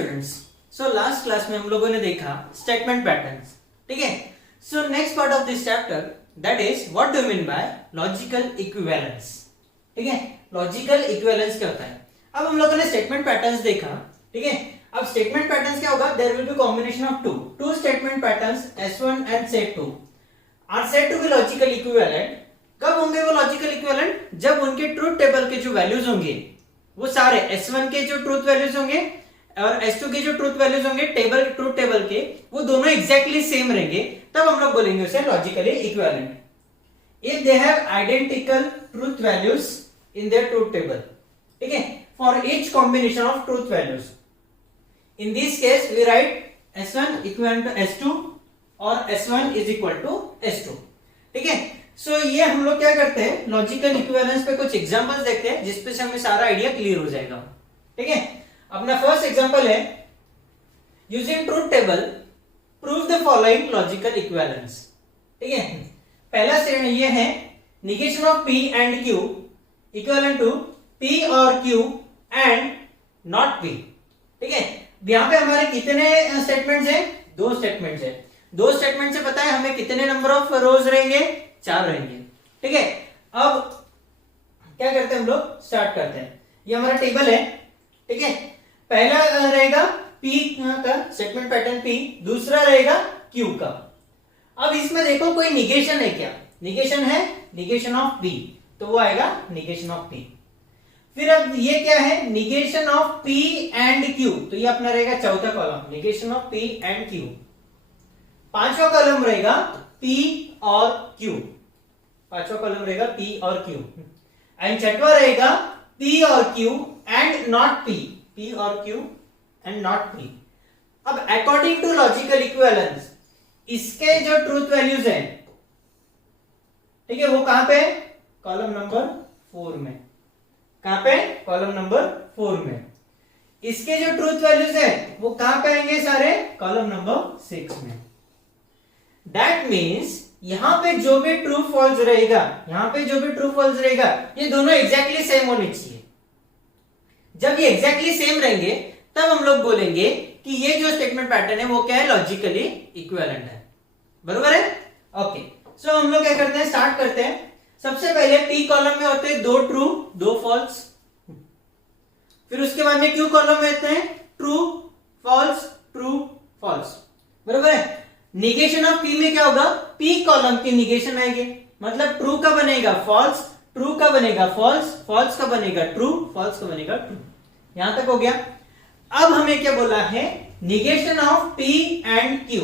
Students, so last class में हम लोगों ने देखा स्टेटमेंट पैटर्न्स, ठीक है। So next part of this chapter that is what do mean by logical equivalence, ठीक है। लॉजिकल इक्विवेलेंस क्या होता है। अब हम लोगों ने स्टेटमेंट पैटर्न्स देखा, ठीक है। अब स्टेटमेंट पैटर्न्स क्या होगा, there will be combination of two statement patterns S1 and set 2 are said to be logical equivalent. कब होंगे वो लॉजिकल इक्विवेलेंट, जब उनके ट्रूथ टेबल के जो वैल्यूज होंगे वो सारे S1 के जो ट्रूथ वैल्यूज होंगे और S2 के जो ट्रूथ वैल्यूज होंगे ट्रूथ टेबल के, वो दोनों एग्जैक्टली सेम रहेंगे, तब हम लोग बोलेंगे उसे logically equivalent. If they have identical truth values in their truth table, ठीक है, for each combination of truth values. In this case we write S1 equal to S2 और S1 is equal to S2, ठीक है। सो ये हम लोग क्या करते हैं, लॉजिकल इक्विवेलेंस पे कुछ एग्जांपल्स देखते हैं जिसपे से हमें सारा आइडिया क्लियर हो जाएगा, ठीक है। अपना फर्स्ट एग्जांपल है using truth table prove the following logical equivalence, ठीक है। पहला स्टेटमेंट ये है negation of P and Q equivalent to P और Q एंड नॉट P, ठीक है। यहां पे हमारे कितने स्टेटमेंट्स हैं, दो स्टेटमेंट्स हैं। दो स्टेटमेंट से पता है हमें कितने नंबर ऑफ रोज रहेंगे, 4 रहेंगे, ठीक है। अब क्या करते हैं हम लोग, स्टार्ट करते हैं। ये हमारा टेबल है, ठीक है। पहला रहेगा P का स्टेटमेंट पैटर्न P, दूसरा रहेगा Q का। अब इसमें देखो कोई निगेशन है क्या, निगेशन है, निगेशन ऑफ P, तो वो आएगा निगेशन ऑफ P। फिर अब ये क्या है, negation of P and Q, तो ये अपना रहेगा चौथा column, negation of P and Q। पांचवा कॉलम रहेगा P और Q, पांचवा कॉलम रहेगा P और Q एंड छठवा रहेगा P और Q and not P, P और Q एंड नॉट P। अब अकॉर्डिंग टू लॉजिकल इक्विवेलेंस इसके जो ट्रूथ वैल्यूज हैं, ठीक है, वो कहां पे, कॉलम नंबर 4 में। कहां पे, कॉलम नंबर 4 में। इसके जो ट्रूथ वैल्यूज है वो कहां पे आएंगे, सारे कॉलम नंबर 6 में। दैट मीन्स यहां पे जो भी ट्रू फॉल्स रहेगा, यहां पे जो भी ट्रू फॉल्स रहेगा, ये दोनों एग्जैक्टली सेम होने चाहिए। जब ये एग्जैक्टली सेम रहेंगे तब हम लोग बोलेंगे कि ये जो स्टेटमेंट पैटर्न है वो क्या है, लॉजिकली इक्विवेलेंट है, बरोबर है। ओके, सो हम लोग क्या करते हैं, स्टार्ट करते हैं। सबसे पहले P कॉलम में होते हैं 2 ट्रू 2 फॉल्स, फिर उसके बाद में Q कॉलम में होते हैं ट्रू फॉल्स, बरोबर है। निगेशन ऑफ P में क्या होगा, P कॉलम की निगेशन आएगी, मतलब ट्रू का बनेगा फॉल्स, ट्रू का बनेगा फॉल्स, फॉल्स का बनेगा ट्रू, फॉल्स का बनेगा ट्रू। यहां तक हो गया। अब हमें क्या बोला है, negation of P and Q।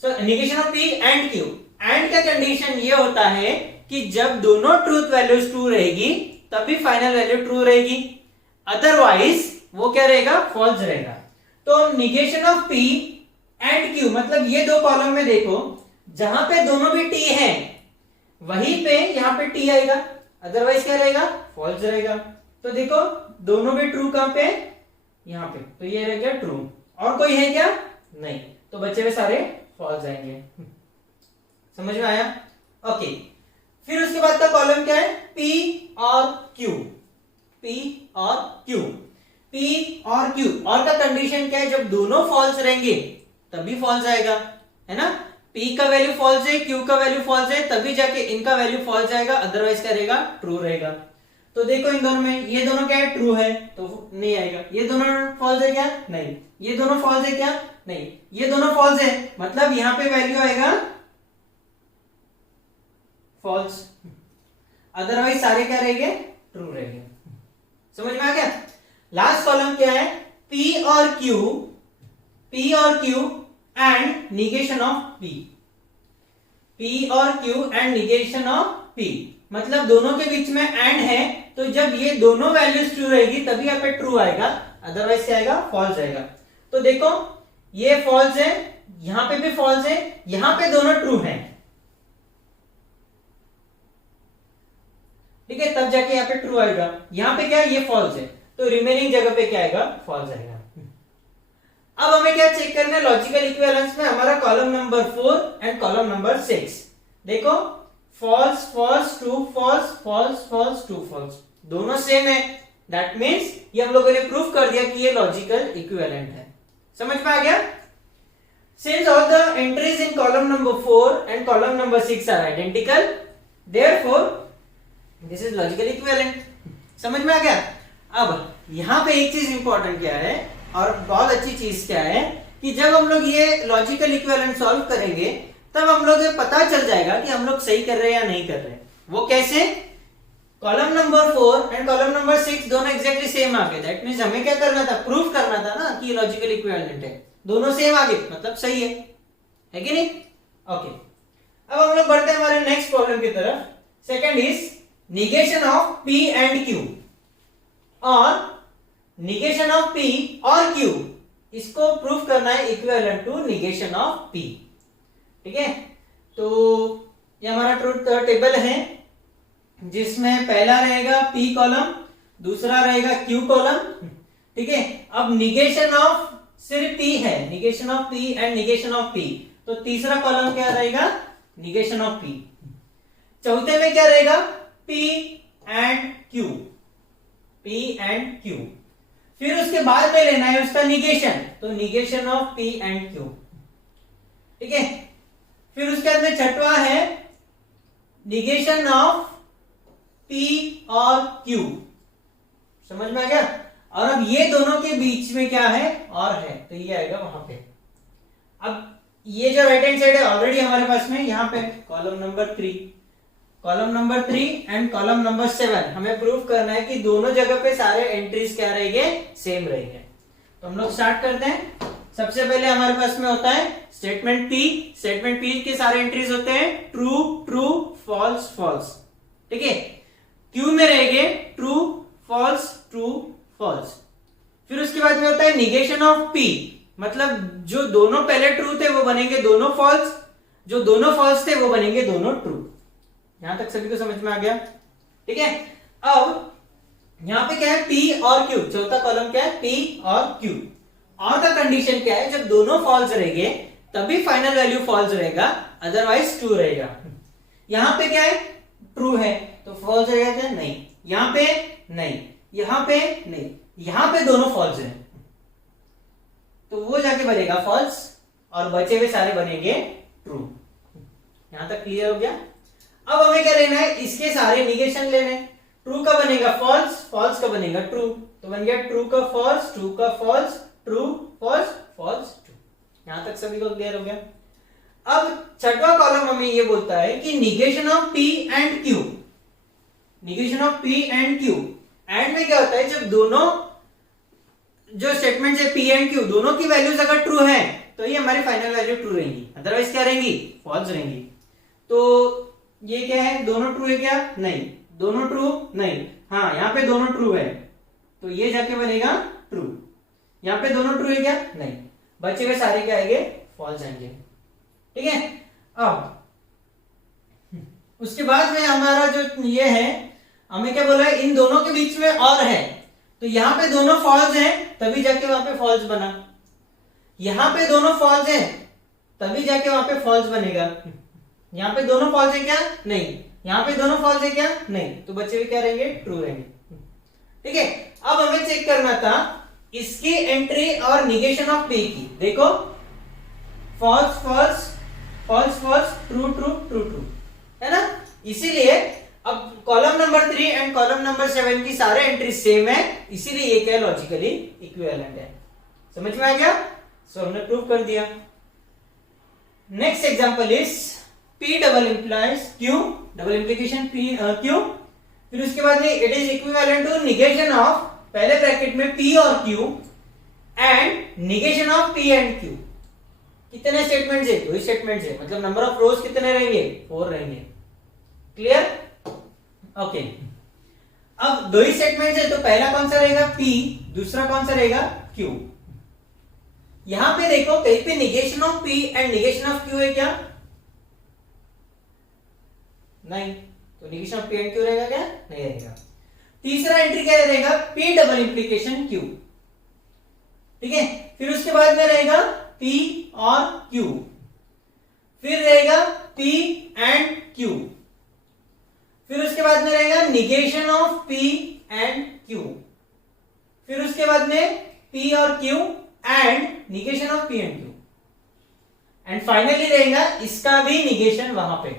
So negation of P and Q, and का कंडीशन ये होता है कि जब दोनों ट्रूथ वैल्यूज ट्रू रहेगी तभी फाइनल वैल्यू ट्रू रहेगी, अदरवाइज वो क्या रहेगा, फॉल्स रहेगा। तो negation of P and Q मतलब ये दो कॉलम में देखो, जहां पे दोनों भी T है वहीं पे यहां पे T आएगा, अदरवाइज क्या रहेगा, फॉल्स रहेगा। तो देखो दोनों भी ट्रू कहां पे, यहां पे, तो ये रह गया ट्रू। और कोई है क्या, नहीं, तो बचे हुए सारे फॉल्स आएंगे। समझ में आया, ओके। फिर उसके बाद का कॉलम क्या है, P और Q, P और Q, P और Q। और का कंडीशन क्या है, जब दोनों फॉल्स रहेंगे तभी फॉल्स आएगा, है ना। P का वैल्यू फॉल्स है, Q का वैल्यू फॉल्स है, तभी जाके इनका वैल्यू फॉल्स आएगा, अदरवाइज क्या रहेगा, ट्रू रहेगा। तो देखो इन दोनों में, ये दोनों क्या है, ट्रू है तो नहीं आएगा। ये दोनों फॉल्स है क्या, नहीं। ये दोनों फॉल्स है क्या, नहीं। ये दोनों फॉल्स है, मतलब यहां पे वैल्यू आएगा फॉल्स, अदरवाइज सारे क्या रहेंगे, ट्रू रहेंगे। समझ में आ गया। लास्ट कॉलम क्या है, P और Q and negation of P, P और Q and negation of P, मतलब दोनों के बीच में एंड है, तो जब ये दोनों वैल्यूज ट्रू रहेगी तभी यहाँ पे ट्रू आएगा, अदरवाइज क्या आएगा, फॉल्स आएगा। तो देखो ये फॉल्स है, यहां पे भी फॉल्स है, यहां पे दोनों ट्रू हैं, ठीक है, तब जाके यहाँ पे ट्रू आएगा। यहां पे क्या है, ये फॉल्स है, तो रिमेनिंग जगह पे क्या आएगा, फॉल्स आएगा। अब हमें क्या चेक करना है, लॉजिकल इक्विवेलेंस में हमारा column number 4 and column number 6। देखो false false true false, false false true false, दोनों सेम है, दैट मीन्स ये हम लोगों ने प्रूफ कर दिया कि ये लॉजिकल इक्विवेलेंट है। समझ में आ गया? Since all the entries in column number 4 and column number 6 are identical, therefore this is logical equivalent. समझ में आ गया? अब यहाँ पे एक चीज इंपॉर्टेंट क्या है और बहुत अच्छी चीज क्या है कि जब हम लोग ये लॉजिकल इक्विवेलेंट सॉल्व करेंगे तब हम लोग ये पता चल जाएगा कि हम लोग सही कर रहे हैं या नहीं कर रहे। वो कैसे? Column number 4 and column number 6 दोनों एग्जैक्टली सेम आ गए। दैट मीन्स हमें क्या करना था? प्रूफ करना था ना कि लॉजिकल इक्विवेलेंट है। दोनों सेम आ गए मतलब सही है कि नहीं? ओके, अब हम लोग बढ़ते हैं हमारे नेक्स्ट प्रॉब्लम की तरफ। Second is negation of P and Q और निगेशन ऑफ P और Q, इसको प्रूफ करना है equivalent to negation of P। ठीक है, तो ये हमारा ट्रूथ टेबल है जिसमें पहला रहेगा P कॉलम, दूसरा रहेगा Q कॉलम। ठीक है, अब निगेशन ऑफ सिर्फ P है, negation of P and negation of P, तो तीसरा कॉलम क्या रहेगा? Negation of P। चौथे में क्या रहेगा? P and Q, P and Q। फिर उसके बाद में लेना है उसका निगेशन, तो negation of P and Q। ठीक है, फिर उसके बाद में छठवा है निगेशन ऑफ P और Q। समझ में आ गया? और अब ये दोनों के बीच में क्या है? और है, तो ये आएगा वहां पे। अब ये जो राइट हैंड साइड है ऑलरेडी हमारे पास में यहाँ पे column number 3, column number 3 and column number 7 हमें प्रूफ करना है कि दोनों जगह पे सारे एंट्रीज क्या रहेंगे? सेम रहेंगे। तो हम लोग स्टार्ट करते हैं। सबसे पहले हमारे पास में होता है स्टेटमेंट P। स्टेटमेंट P के सारे एंट्रीज होते हैं ट्रू ट्रू फॉल्स फॉल्स। ठीक है, Q में रहेंगे ट्रू फॉल्स ट्रू फॉल्स। फिर उसके बाद में होता है निगेशन ऑफ P, मतलब जो दोनों पहले ट्रू थे वो बनेंगे दोनों फॉल्स, जो दोनों फॉल्स थे वो बनेंगे दोनों ट्रू। यहां तक सभी को समझ में आ गया? ठीक है, अब यहां पे क्या है? P और Q, चौथा कॉलम क्या है? P और Q। और का कंडीशन क्या है? जब दोनों फॉल्स रहेंगे तभी फाइनल वैल्यू फॉल्स रहेगा, अदरवाइज ट्रू रहेगा। यहां पे क्या है? ट्रू है तो फॉल्स रहेगा क्या? नहीं। यहां पे नहीं, यहां पे नहीं, यहां पे दोनों फॉल्स हैं तो वो जाके बनेगा फॉल्स और बचे हुए सारे बनेंगे ट्रू। यहां तक क्लियर हो गया? अब हमें क्या लेना है? इसके सारे निगेशन लेने। ट्रू का बनेगा फॉल्स, फॉल्स का बनेगा ट्रू, तो बन गया ट्रू का फॉल्स, ट्रू का false, true false false true. यहां तक सभी को क्लियर हो गया? अब छठवां कॉलम हमें ये बोलता है कि negation of P and Q, negation of P and Q। And में क्या होता है? जब दोनों जो स्टेटमेंट है P एंड Q दोनों की वैल्यूज अगर ट्रू है तो ये हमारी फाइनल वैल्यू ट्रू रहेंगी, अदरवाइज क्या रहेंगी? फॉल्स रहेंगी। तो ये क्या है? दोनों ट्रू है क्या? नहीं। दोनों ट्रू नहीं, हाँ यहाँ पे दोनों ट्रू है तो ये जाके बनेगा ट्रू। यहाँ पे दोनों ट्रू है क्या? नहीं। बचे हुए सारे क्या आएंगे? फॉल्स आएंगे। ठीक है, अब उसके बाद में हमारा जो ये है, हमें क्या बोला है? इन दोनों के बीच में और है, तो यहां पे दोनों फॉल्स हैं तभी जाके वहां पे फॉल्स बना। यहां पे दोनों फॉल्स हैं तभी जाके वहां पे फॉल्स बनेगा। यहां पे दोनों फॉल्स है क्या? नहीं। यहां पे दोनों फॉल्स है क्या? नहीं, तो बच्चे भी क्या रहेंगे? ट्रू रहेंगे। ठीक है, अब हमें चेक करना था इसकी एंट्री और निगेशन ऑफ P की। देखो false false false false true true true true, है ना? इसीलिए अब column number 3 and column number 7 की सारे एंट्री सेम है, इसीलिए ये क्या लॉजिकली इक्विवेलेंट है। समझ में आ गया? सो हमने प्रूव कर दिया। Next example is P double implies Q, double implication P Q। फिर उसके बाद में it is equivalent to negation of, पहले ब्रैकेट में P और Q and negation of P and Q। कितने स्टेटमेंट्स है? 2 स्टेटमेंट्स है, मतलब नंबर ऑफ रोज कितने रहेंगे? 4 रहेंगे। क्लियर? ओके, अब 2 ही स्टेटमेंट्स है तो पहला कौन सा रहेगा? P, दूसरा कौन सा रहेगा? Q। यहां पे देखो कहीं पे negation of P and negation of Q है क्या? नहीं, तो negation of P and Q रहेगा क्या? नहीं रहेगा। तीसरा एंट्री क्या रहेगा? P double implication Q। ठीक है, फिर उसके बाद में रहेगा P और Q, फिर रहेगा P एंड Q, फिर उसके बाद में रहेगा negation of P and Q, फिर उसके बाद में P और Q and negation of P and Q, and finally रहेगा इसका भी निगेशन वहां पे।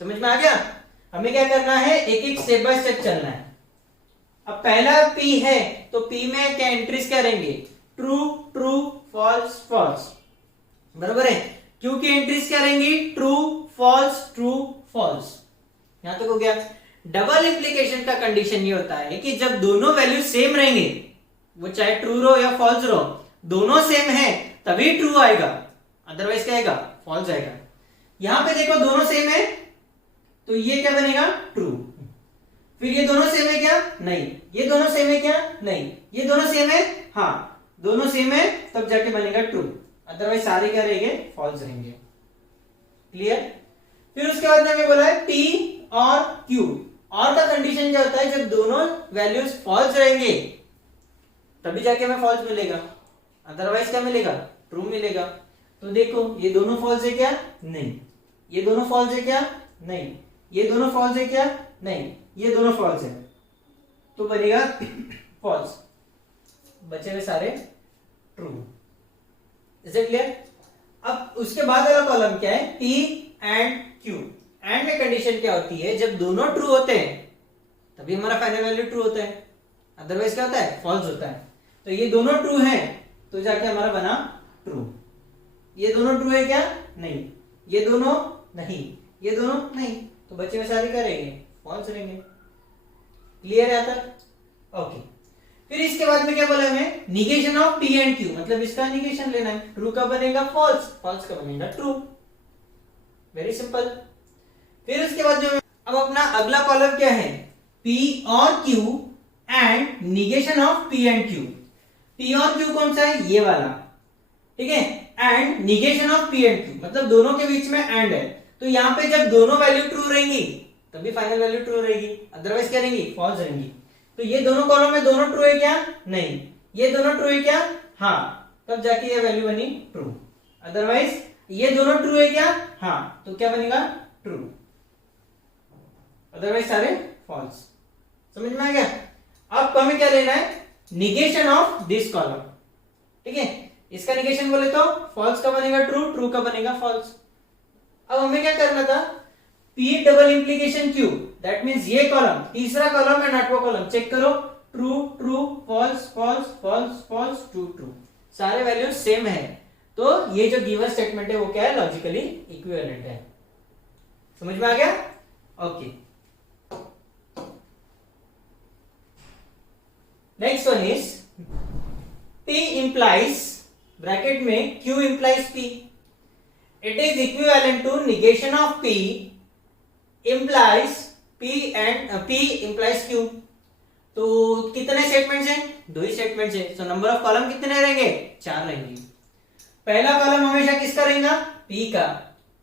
समझ में आ गया? हमें क्या करना है, एक एक स्टेप बाय स्टेप चलना है। अब पहला P है तो P में क्या एंट्रीज क्या रहेंगे, ट्रू ट्रू फॉल्स फॉल्स, बराबर है। Q की एंट्रीज क्या रहेंगी, ट्रू फॉल्स ट्रू फॉल्स। यहां तक हो गया। डबल इंप्लीकेशन का कंडीशन ये होता है कि जब दोनों वैल्यू सेम रहेंगे, वो चाहे ट्रू रो या फॉल्स रो, दोनों सेम है तभी ट्रू आएगा, अदरवाइज क्या आएगा, फॉल्स आएगा। यहां पे देखो दोनों सेम है तो ये क्या बनेगा, ट्रू। फिर ये दोनों सेम है क्या, नहीं। ये दोनों सेम है क्या, नहीं। ये दोनों सेम है, हाँ दोनों सेम है, तब जाके बनेगा ट्रू, अदरवाइज सारे क्या रहेंगे, फॉल्स रहेंगे। क्लियर? फिर उसके बाद में हमें बोला है P और Q, और का कंडीशन क्या होता है, जब दोनों वैल्यूज फॉल्स रहेंगे तभी जाके हमें फॉल्स मिलेगा, अदरवाइज क्या मिलेगा, ट्रू मिलेगा। तो देखो ये दोनों फॉल्स है क्या, नहीं। ये दोनों फॉल्स है क्या, नहीं। ये दोनों फॉल्स है क्या, नहीं। ये दोनों फॉल्स है तो बनेगा फॉल्स, बचे हुए सारे ट्रू। Is it clear? अब उसके बाद वाला कॉलम क्या है, P एंड Q। एंड में कंडीशन क्या होती है, जब दोनों ट्रू होते हैं तभी हमारा फाइनल वैल्यू ट्रू होता है, अदरवाइज क्या होता है, फॉल्स होता है। तो ये दोनों ट्रू हैं तो जाके हमारा बना ट्रू। ये दोनों ट्रू है क्या, नहीं। ये दोनों नहीं, ये दोनों नहीं, तो बच्चे में सारे क्या रहेंगे, फॉल्स रहेंगे। क्लियर है तक? ओके। फिर इसके बाद में क्या बोला हमें, negation of P and Q, मतलब इसका निगेशन लेना है। ट्रू का बनेगा फॉल्स, फॉल्स का बनेगा ट्रू। Very simple. फिर उसके बाद जो अब अपना अगला कॉलम क्या है, P और Q and negation of P and Q। P और Q कौन सा है, ये वाला, ठीक है। And negation of P and Q, मतलब दोनों के बीच में एंड है। तो यहां पे जब दोनों वैल्यू ट्रू रहेंगी तभी फाइनल वैल्यू ट्रू रहेगी, अदरवाइज क्या रहेंगी, फॉल्स रहेंगी। तो ये दोनों कॉलम में दोनों ट्रू है क्या, नहीं। ये दोनों ट्रू है क्या, हाँ, तब जाके ये वैल्यू बनी ट्रू। अदरवाइज ये दोनों ट्रू है क्या, हाँ, तो क्या बनेगा, ट्रू, अदरवाइज सारे फॉल्स। समझ में आ गया? अब हमें क्या लेना है, निगेशन ऑफ दिस कॉलम, ठीक है। इसका निगेशन बोले तो फॉल्स का बनेगा ट्रू, ट्रू का बनेगा फॉल्स। अब हमें क्या करना था, P double implication Q, that means ये कॉलम, तीसरा कॉलम एंड आठवां कॉलम चेक करो, true true false false false false true true, सारे वैल्यूज सेम है। तो ये जो गिवन स्टेटमेंट है वो क्या है, लॉजिकली इक्विवेलेंट है। समझ में आ गया? Okay. Next one is P implies bracket में Q implies P. It is equivalent to negation of P implies P and P implies Q. तो कितने स्टेटमेंट्स हैं, दो ही स्टेटमेंट्स हैं। सो नंबर ऑफ कॉलम कितने रहेंगे, 4 रहेंगे। पहला कॉलम हमेशा किसका रहेगा, P का।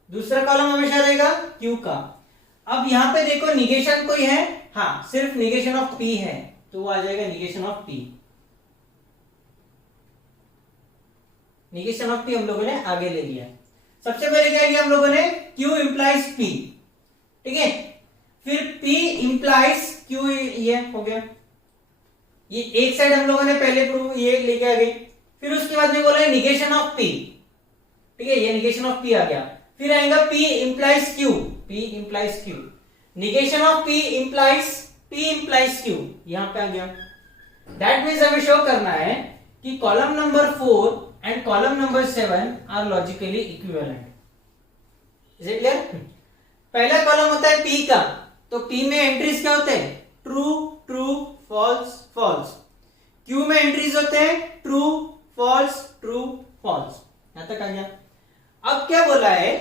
दूसरा कॉलम हमेशा रहेगा Q का। अब यहां पे देखो निगेशन कोई है, हाँ सिर्फ निगेशन ऑफ P है, तो वो आ जाएगा negation of P। Negation of P हम लोगों ने आगे ले लिया। सबसे पहले क्या किया हम लोगों ने, Q implies P, ठीक है। फिर P implies Q, ये हो गया। ये एक साइड हम लोगों ने पहले प्रूव ये लेके आ गई। फिर उसके बाद में बोला है निगेशन ऑफ P, ठीक है, ये निगेशन ऑफ P आ गया। फिर आएगा P implies Q, P implies Q, negation of P implies Q, यहां पे आ गया। दैट मींस हमें शो करना है कि column number 4 and column number 7 are logically equivalent. Is it clear? पहला कॉलम होता है P का, तो P में एंट्रीज क्या होते हैं, true true false false. Q में एंट्रीज होते हैं ट्रू फॉल्स ट्रू फॉल्स। यहां तक आ गया। अब क्या बोला है,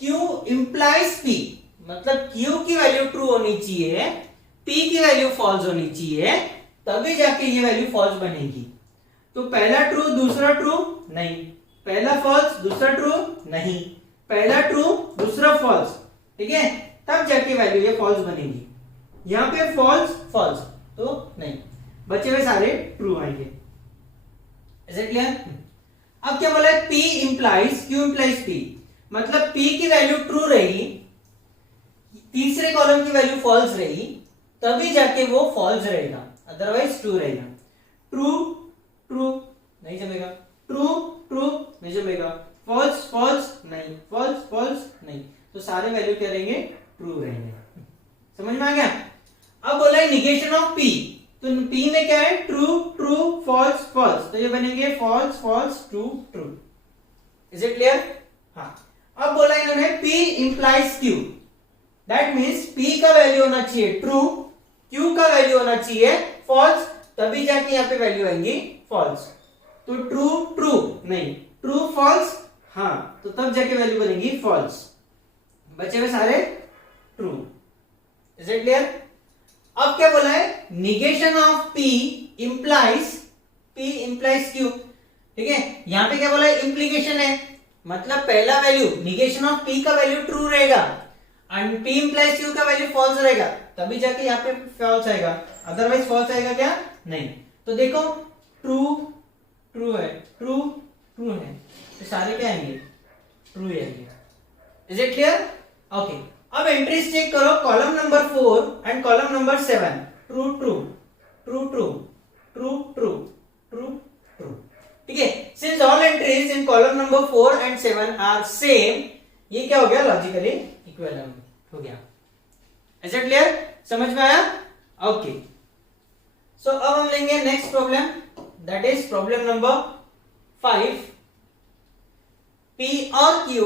Q implies P, मतलब Q की वैल्यू ट्रू होनी चाहिए, P की वैल्यू फॉल्स होनी चाहिए, तभी जाके ये वैल्यू फॉल्स बनेगी। तो पहला ट्रू दूसरा ट्रू नहीं, पहला फॉल्स दूसरा ट्रू नहीं, पहला ट्रू दूसरा फॉल्स, ठीक है, तब जाके वैल्यू ये फॉल्स बनेगी। यहां पे फॉल्स फॉल्स तो नहीं, बचे हुए सारे ट्रू आएंगे। Is it clear? अब क्या बोला है, P implies Q implies P, मतलब P की वैल्यू ट्रू रहेगी, तीसरे कॉलम की वैल्यू फॉल्स रहेगी, तभी जाके वो फॉल्स रहेगा। अदरवाइज ट्रू रहेगा। ट्रू ट्रू नहीं जमेगा, ट्रू ट्रू नहीं जमेगा, फॉल्स फॉल्स नहीं, फॉल्स फॉल्स नहीं, तो सारे वैल्यू क्या रहेंगे, ट्रू रहेंगे। समझ में आ गया। अब बोला है निगेशन ऑफ पी, तो पी में क्या है, ट्रू ट्रू फॉल्स फॉल्स, तो ये बनेंगे false false true true. Is it clear? हाँ। अब बोला इन्होंने P implies Q, that means P का वैल्यू होना चाहिए ट्रू, Q का वैल्यू होना चाहिए फॉल्स, तभी जाके यहाँ पे वैल्यू आएंगी फॉल्स। तो ट्रू ट्रू नहीं, ट्रू फॉल्स हाँ, तो तब जाके वैल्यू बनेगी फॉल्स। बचे हुए सारे ट्रू। Is it clear? अब क्या बोला है, negation of P implies Q। ठीक है, यहां पे क्या बोला है, इंप्लीकेशन है, मतलब पहला वैल्यू निगेशन ऑफ P का वैल्यू ट्रू रहेगा एंड P इंप्लाइज Q का वैल्यू फॉल्स रहेगा, तभी जाके यहाँ पे फॉल्स आएगा, अदरवाइज फॉल्स आएगा क्या, नहीं। तो देखो ट्रू ट्रू है, ट्रू ट्रू है, तो सारे क्या आएंगे, ट्रू आएंगे। Is it clear? ओके। अब एंट्रीज चेक करो, column number 4 and column number 7, true true true true true true true true. ठीक है, since all entries in column number 4 and 7 are same, ये क्या हो गया, लॉजिकली इक्विवेलेंट हो गया। Is it clear? समझ में आया? ओके। सो अब हम लेंगे next problem, that is problem number 5। P और Q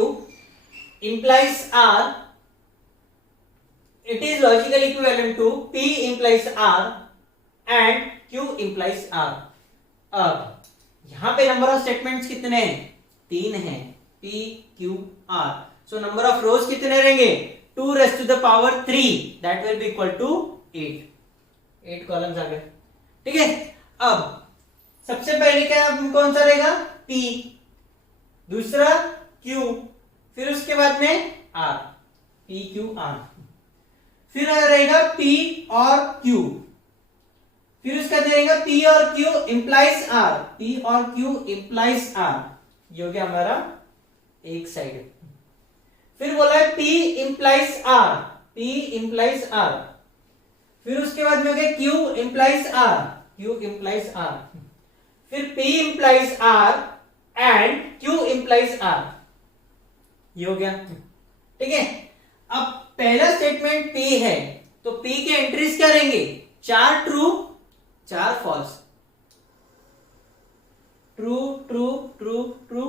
implies R, it is logically equivalent to P implies R and Q implies R। अब यहां पे नंबर ऑफ स्टेटमेंट्स कितने हैं, 3 हैं, P Q R। So number of रोज कितने रहेंगे, 2 raised to the power 3, that will be equal to 8 columns आ गए। ठीक है, अब सबसे पहले क्या कौन सा रहेगा, P, दूसरा Q, फिर उसके बाद में R, P Q R, फिर रहेगा P और Q, फिर उसका रहेगा P और Q इंप्लाइज R, P और Q इंप्लाइज R, ये हो गया हमारा एक साइड। फिर बोला है P implies R, P implies R, फिर उसके बाद में हो गया Q implies R, Q implies R, फिर P implies R and Q implies R, ये हो गया। ठीक है, अब पहला स्टेटमेंट P है, तो P के एंट्रीज क्या रहेंगे, 4 true 4 false, true true true true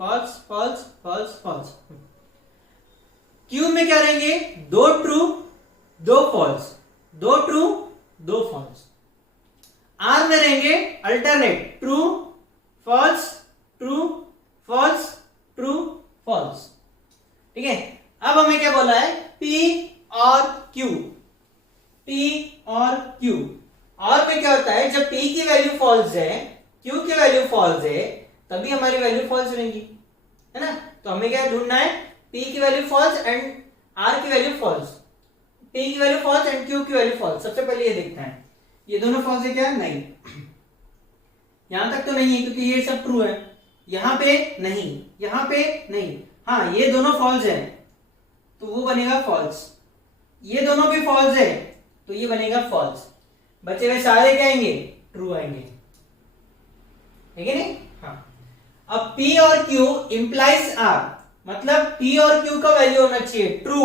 false false false false. Q में क्या रहेंगे, 2 true 2 false, 2 true 2 false. R में रहेंगे alternate, true false true false true false. ठीक है, अब हमें क्या बोला है, P और Q, P और Q। और में क्या होता है, जब P की वैल्यू फॉल्स है, Q की वैल्यू फॉल्स है, तभी हमारी वैल्यू फॉल्स रहेंगी, है ना। तो हमें क्या ढूंढना है, P की वैल्यू फॉल्स एंड R की वैल्यू फॉल्स, P की वैल्यू फॉल्स एंड Q की वैल्यू फॉल्स। सबसे पहले ये देखते हैं, ये दोनों फॉल्स है क्या, नहीं, यहां तक तो नहीं है क्योंकि ये सब ट्रू है, यहां पे नहीं, यहां पे नहीं, हाँ ये दोनों फॉल्स है तो वो बनेगा फॉल्स, ये दोनों भी फॉल्स है तो ये बनेगा फॉल्स। बचे हुए सारे क्या आएंगे, ट्रू आएंगे, ठीक है नहीं। हाँ, अब P और Q इंप्लाइज R, मतलब P और Q का वैल्यू होना चाहिए ट्रू,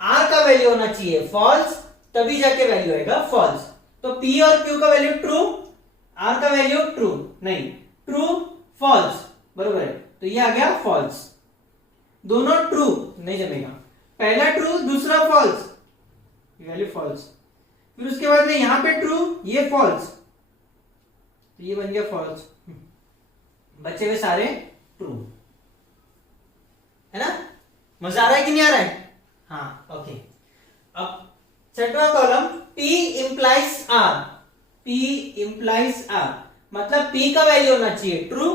R का वैल्यू होना चाहिए फॉल्स, तभी जाके वैल्यू आएगा फॉल्स। तो P और Q का वैल्यू ट्रू, R का वैल्यू ट्रू नहीं, ट्रू फॉल्स, बरोबर है, तो ये आ गया फॉल्स। दोनों ट्रू नहीं जमेगा, पहला ट्रू दूसरा फॉल्स, ये वैल्यू फॉल्स, फिर उसके बाद में यहां पे ट्रू ये फॉल्स, तो ये बन गया फॉल्स। बचे हुए सारे ट्रू, है ना। मजा आ रहा है कि नहीं आ रहा है? हाँ, ओके। अब छठवां column P implies R, P implies R, मतलब P का वैल्यू होना चाहिए ट्रू,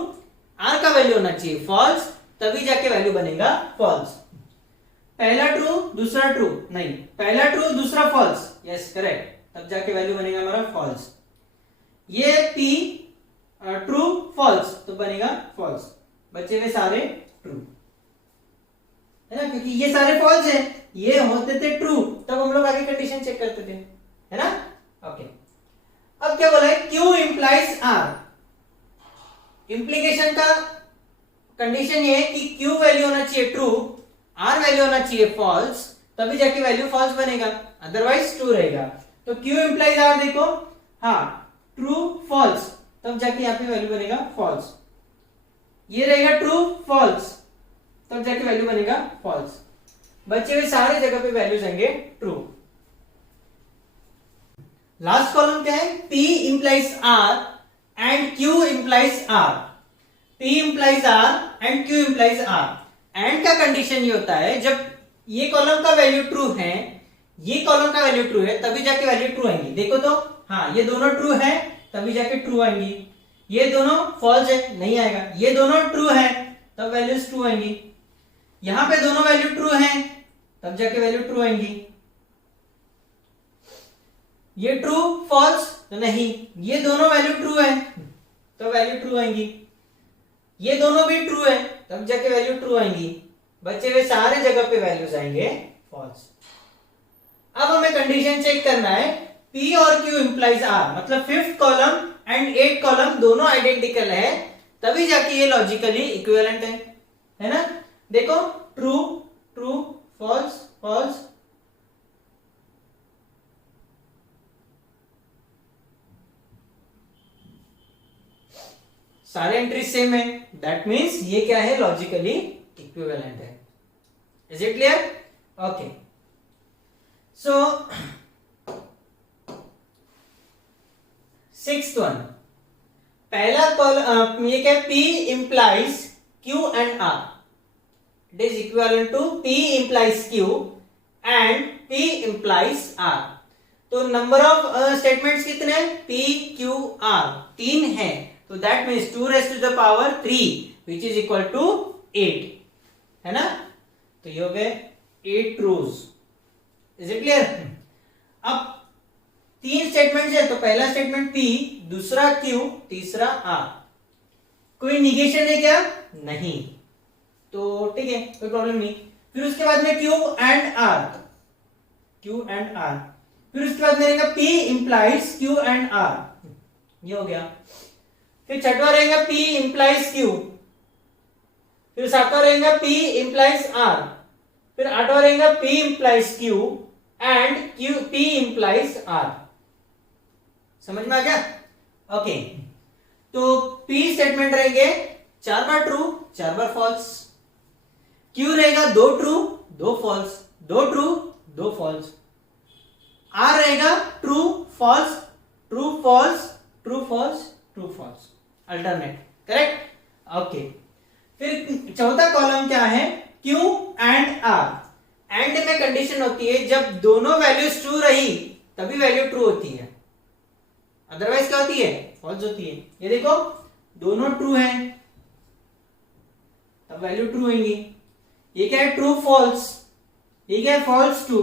R का वैल्यू होना चाहिए फॉल्स, तभी जाके वैल्यू बनेगा फॉल्स। पहला ट्रू दूसरा ट्रू नहीं, पहला ट्रू दूसरा फॉल्स, यस करेक्ट, तब जाके वैल्यू बनेगा हमारा फॉल्स। ये P ट्रू फॉल्स तो बनेगा फॉल्स, बचे हुए सारे ट्रू, है ना, क्योंकि ये सारे फॉल्स है, ये होते थे ट्रू, तब हम लोग आगे कंडीशन चेक करते थे, है ना। ओके, अब क्या बोला है, Q इंप्लाइज R। इंप्लीकेशन का कंडीशन ये है कि Q वैल्यू होना चाहिए ट्रू, R वैल्यू होना चाहिए फॉल्स, तभी जाके वैल्यू फॉल्स बनेगा, अदरवाइज ट्रू रहेगा। तो Q इंप्लाइज R देखो, हाँ ट्रू फॉल्स, तब जाके यहाँ पे वैल्यू बनेगा फॉल्स। ये रहेगा ट्रू फॉल्स, तब जाके वैल्यू बनेगा फॉल्स। बचे हुए सारे जगह पे वैल्यूज आएंगे ट्रू। लास्ट कॉलम क्या है, P implies R and Q implies R। P implies R and Q implies R। And का कंडीशन ये होता है जब ये कॉलम का वैल्यू ट्रू है, ये कॉलम का वैल्यू ट्रू है, तभी जाके वैल्यू ट्रू आएंगी। देखो तो, हाँ ये दोनों ट्रू है तभी जाके ट्रू आएंगी, ये दोनों फॉल्स है नहीं आएगा, ये दोनों ट्रू है तब वैल्यूज ट्रू आएंगी, यहां पे दोनों वैल्यू ट्रू है तब जाके वैल्यू ट्रू आएंगी। ये ट्रू फॉल्स तो नहीं, ये दोनों वैल्यू ट्रू है तो वैल्यू ट्रू आएंगी, ये दोनों भी ट्रू है तब जाके वैल्यू ट्रू आएंगी। बचे हुए सारे जगह पे वैल्यूज आएंगे फॉल्स। अब हमें कंडीशन चेक करना है, P और Q इंप्लाइज R, मतलब 5th column and 8th column दोनों आइडेंटिकल है, तभी जाके ये लॉजिकली इक्विवेलेंट है ना। देखो ट्रू ट्रू फॉल्स फॉल्स, सारे एंट्री सेम है, दैट मीन्स ये क्या है, लॉजिकली इक्विवेलेंट है। Is it clear? Okay, so 6th one, पहला कॉलम ये क्या है, P implies Q and R, it is equivalent to P implies Q and P implies R। तो नंबर ऑफ स्टेटमेंट्स कितने हैं, P Q R 3 है, तो that means 2 raised to the power 3 which is equal to 8 है ना। तो ये हो गए 8 ट्रूज। Is it clear? अब 3 स्टेटमेंट्स है, तो पहला स्टेटमेंट P, दूसरा Q, तीसरा R। कोई निगेशन है क्या? नहीं, तो ठीक है कोई प्रॉब्लम नहीं। फिर उसके बाद में Q and R, Q and R, फिर उसके बाद में रहेगा P implies Q and R, ये हो गया। फिर छठवा रहेगा P इंप्लाइज Q, फिर सातवां रहेगा P इंप्लाइज R, फिर आठवां रहेगा P implies Q and P implies R। समझ में आ गया? ओके, तो P स्टेटमेंट रहेंगे 4 बार ट्रू 4 बार फॉल्स, Q रहेगा 2 true 2 false, 2 true 2 false, R रहेगा true false true false true false true false, alternate, correct? Okay, फिर चौथा कॉलम क्या है, Q एंड R। एंड में कंडीशन होती है जब दोनों वैल्यूज ट्रू रही तभी वैल्यू ट्रू होती है, अदरवाइज क्या होती है, फॉल्स होती है। ये देखो दोनों ट्रू हैं तब वैल्यू ट्रू होंगी। ये क्या है, ट्रू फॉल्स, ये क्या है, false true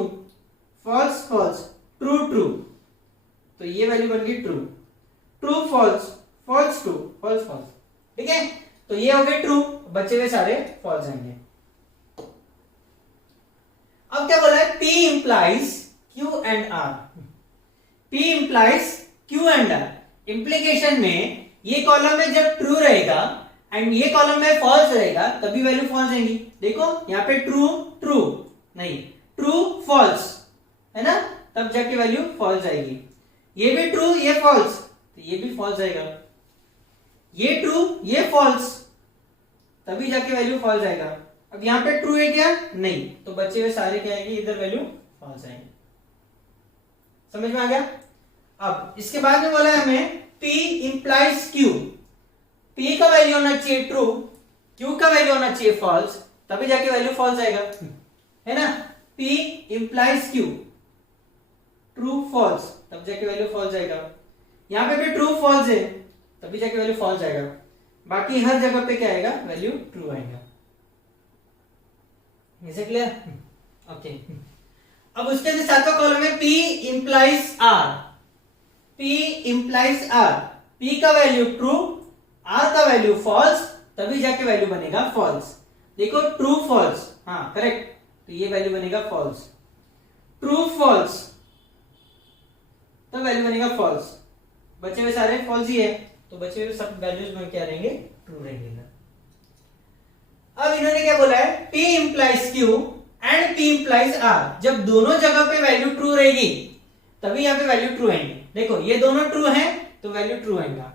false false true true, तो ये वैल्यू बन गई true, true false false true false false, ठीक है। तो ये हो गए ट्रू, बचे हुए सारे फॉल्स आएंगे। अब क्या बोला है, P implies Q and R, P implies Q and R। Implication में ये कॉलम में जब ट्रू रहेगा एंड ये कॉलम में फॉल्स रहेगा तभी वैल्यू फॉल्स आएंगी। देखो यहाँ पे ट्रू ट्रू नहीं, ट्रू फॉल्स है ना, तब जाके वैल्यू फॉल्स आएगी। ये भी ट्रू ये फॉल्स, तो ये भी फॉल्स आएगा, ये ट्रू ये फॉल्स, तभी जाके वैल्यू फॉल्स आएगा। अब यहाँ पे ट्रू है क्या, नहीं, तो बचे हुए सारे क्या आएंगे, इधर वैल्यू फॉल्स आएंगे। समझ में आ गया? अब इसके बाद में बोला है हमें P इंप्लाइज Q, P का वैल्यू होना चाहिए ट्रू, Q का वैल्यू होना चाहिए फॉल्स, तभी जाके वैल्यू फॉल्स आएगा, है ना। P implies Q, true false, तब जाके वैल्यू फॉल्स आएगा। यहाँ पे भी ट्रू फॉल्स है तभी जाके वैल्यू फॉल्स आएगा, बाकी हर जगह पे क्या आएगा, वैल्यू ट्रू आएगा। Is it clear? ओके, अब उसके बाद सातवां कॉलम में P implies R, P implies R, P का वैल्यू ट्रू R का वैल्यू फॉल्स, तभी जाके वैल्यू बनेगा फॉल्स। देखो ट्रू फॉल्स, हाँ करेक्ट, तो ये वैल्यू बनेगा फॉल्स, ट्रू फॉल्स तब वैल्यू बनेगा फॉल्स, बचे हुए सारे फॉल्स ही है, तो बचे हुए सब वैल्यूज में क्या रहेंगे, ट्रू रहेंगे। अब इन्होंने क्या बोला है, P implies Q and P implies R। जब दोनों जगह पे वैल्यू ट्रू रहेगी तभी यहाँ पे वैल्यू ट्रू आएंगी। देखो ये दोनों ट्रू हैं तो वैल्यू ट्रू आएगा,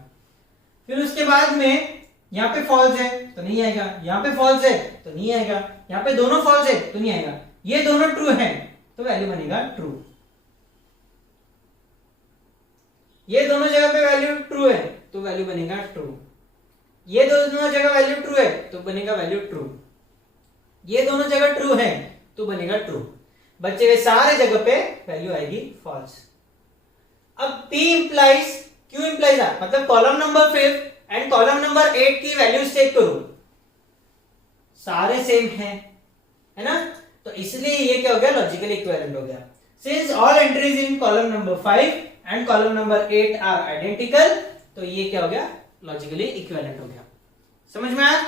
फिर उसके बाद में यहाँ पे फॉल्स है तो नहीं आएगा, यहाँ पे फॉल्स है तो नहीं आएगा, यहाँ पे दोनों फॉल्स है तो नहीं आएगा, ये दोनों ट्रू हैं तो वैल्यू बनेगा ट्रू। ये दोनों जगह पे वैल्यू ट्रू है तो वैल्यू बनेगा ट्रू, ये दोनों जगह वैल्यू ट्रू है तो बनेगा वैल्यू ट्रू, ये दोनों जगह ट्रू है तो बनेगा ट्रू, बच्चे हुए सारे जगह पे वैल्यू आएगी फॉल्स। अब P implies Q implies R, मतलब column number 5 and column number 8 की वैल्यूज चेक करो, सारे सेम है ना, तो इसलिए ये क्या हो गया, लॉजिकली इक्विवेलेंट हो गया। Since all entries in column number 5 and column number 8 are identical, तो ये क्या हो गया, लॉजिकली इक्विवेलेंट हो गया। समझ में आया?